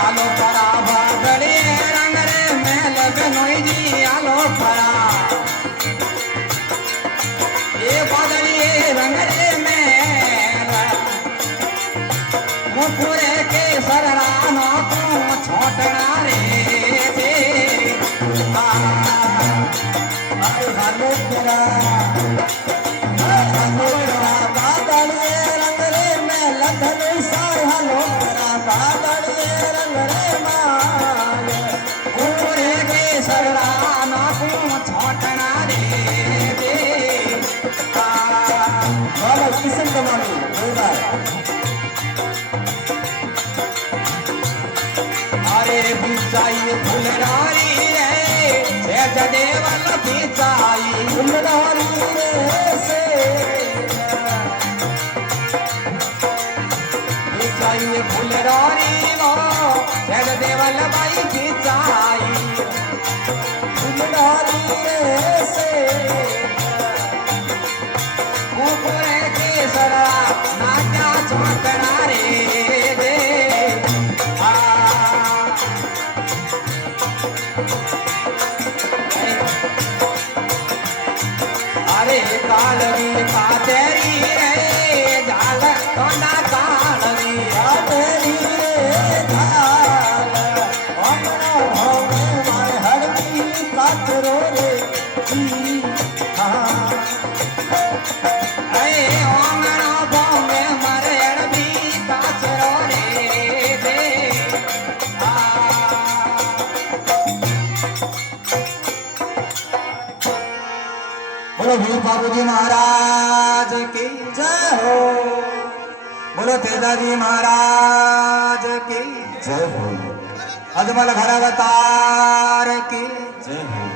आलो परा भगड़े रंग रे मेल बनोई जी आलो परा ये बदलिए रंग रे मेल मुखुरे के सररानो को छोटना रे दे आलो परा बादलिए रंग रे मेल धनुष आलो परा बादलिए अरे बिचाई फुलरारी रे देवल बिचाई फुलरारी से बिचाई फुलरारी लो देवल बाई बिचाई फुलरारी से नाचा चौकड़ा रे दे अरे कालवी कातेरी रे झाल कोना कालवी कातेरी रे झाल हमरो होवे मारे हरदी कातरो रे बोलो वीर बाबूजी महाराज की जय हो। बोलो तेजाजी महाराज की जय हो। अजमल घरावतार की जय हो।